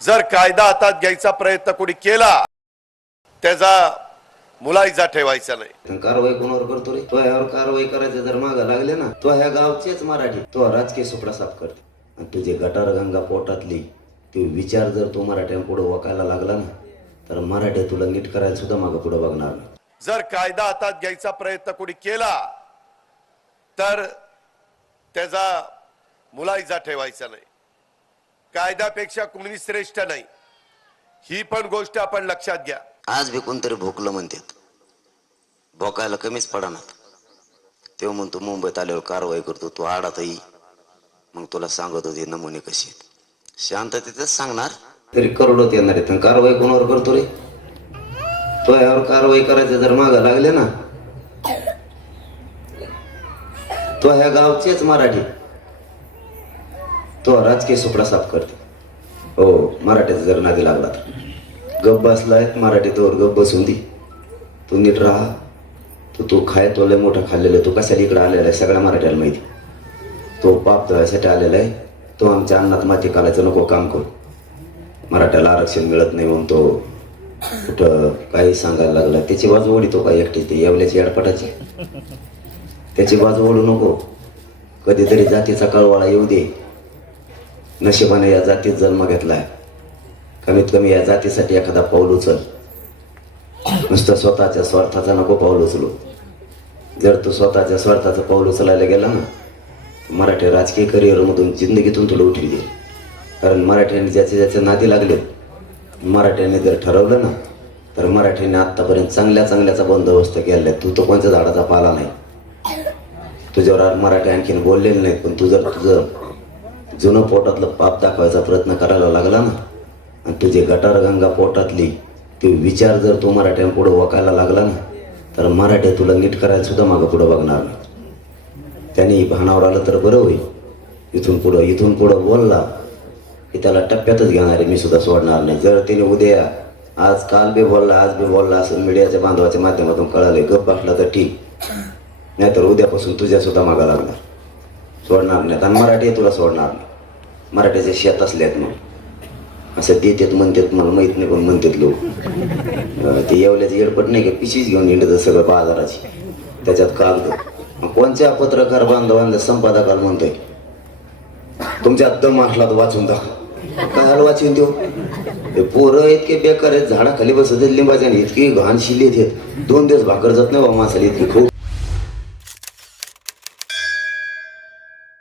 जर कायदा हातात घ्यायचा प्रयत्न कोणी केला त्याचा मुलायजा ठेवायचा नाही. कारवाई कोणावर करतो रे? तो ह्यावर कारवाई करायचं जर मागं लागले ना तो ह्या गावचेच मराठी तो राजकीय सुपडा साफ करते. आणि तुझी गटार गंगा पोटातली ते विचार जर तो मराठ्यां पुढे वकायला लागला ना तर मराठी तुला नीट करायला सुद्धा मागं पुढे बघणार नाही. जर कायदा हातात घ्यायचा प्रयत्न कोणी केला तर त्याचा मुलायजा ठेवायचा नाही. कायद्यापेक्षा कुणी श्रेष्ठ नाही. ही पण गोष्ट आपण लक्षात घ्या. आज बी कोणतरी भोकलं म्हणतात भोकायला कमीच पडणार. तेव्हा म्हणतो मुंबईत आल्यावर कारवाई करतो तू आडात येई मग तुला सांगत होते नमुने कसे आहेत. शांततेतच सांगणार. तरी करोडोत येणार आहेत. आणि कारवाई कोणावर करतो रे? तो यावर कारवाई करायचं जर मागं लागले ना तो ह्या गावचेच मराठी. तो राजकीय सुपडा साफ करतो. हो मराठ्याचा जर नादी लागला तर. गप बसलाय मराठी तोवर गप बसून दे. तू नीट राहा. तू तू खाय तो लय मोठं खाल्लेलं तू कशाला इकडं आलेला आहे? सगळ्या मराठ्याला माहिती तो पाप धुवायसाठी आलेला आहे. तो आमच्या अन्नात माती कालायचं नको काम करू. मराठ्याला आरक्षण मिळत नाही म्हणून तो कुठं काही सांगायला लागला. त्याची बाजू ओढितो का एकटी ते येवल्याची अडपटाची त्याची बाजू ओढू नको. कधीतरी जातीचा कळवाळा येऊ दे. नशिबाने या जातीत जन्म घेतलाय. कमीत कमी या जातीसाठी एखादा पाऊल उचल. नुसतं स्वतःच्या स्वार्थाचा नको पाऊल उचलू. जर तू स्वतःच्या स्वार्थाचं पाऊल उचलायला गेला ना मराठी राजकीय करिअरमधून जिंदगीतून तुला उठली दे कारण मराठ्यांनी ज्याचे ज्याचे नाते लागले मराठ्यांनी जर ठरवलं ना तर मराठ्यांनी आत्तापर्यंत चांगल्या चांगल्याचा बंदोबस्त केलेला आहे. तू तर कोणत्या झाडाचा पाला नाही. तुझ्यावर मराठी आणखीन बोललेले नाहीत पण तू जर तुझं जुनं पोटातलं पाप दाखवायचा प्रयत्न करायला लागला ना? आणि तुझी गटार गंगा पोटातली ते विचार जर तू मराठ्यां पुढं वकायला लागला ना तर मराठी तुला नीट करायला सुद्धा मागं पुढं बघणार नाही. त्याने भानावर आलं तर बरं होईल. इथून पुढं इथून पुढं बोलला की त्याला टप्प्यातच घेणार आहे मी सुद्धा सोडणार नाही. जर तिने उद्या आज काल बी बोलला आज बी बोलला असं मीडियाच्या बांधवाच्या माध्यमातून कळालं गप बसला तर ठीक. नाहीतर उद्यापासून तुझ्या सुद्धा मागा लागणार. सोडणार नाही आणि मराठी तुला सोडणार नाही. मराठ्याचे शेत असल्यात मग. असं देतात म्हणतात मला माहीत नाही पण म्हणतात लोक. ते येवल्याचं येडपट नाही का? पिशीच घेऊन येणं सगळं बाजाराची. त्याच्यात कागद कोणत्या पत्रकार बांधवांना संपादकाला म्हणतोय? तुमच्या दम असला तर वाचून दाखव. काय वाचून देऊ? ते पोरं इतके बेकार आहेत झाडाखाली बसत आहेत लिंबाच्या इतकी घाण शिलीत आहेत. दोन दिवस भाकर जात नाही बा माणसाला इतकी खूप.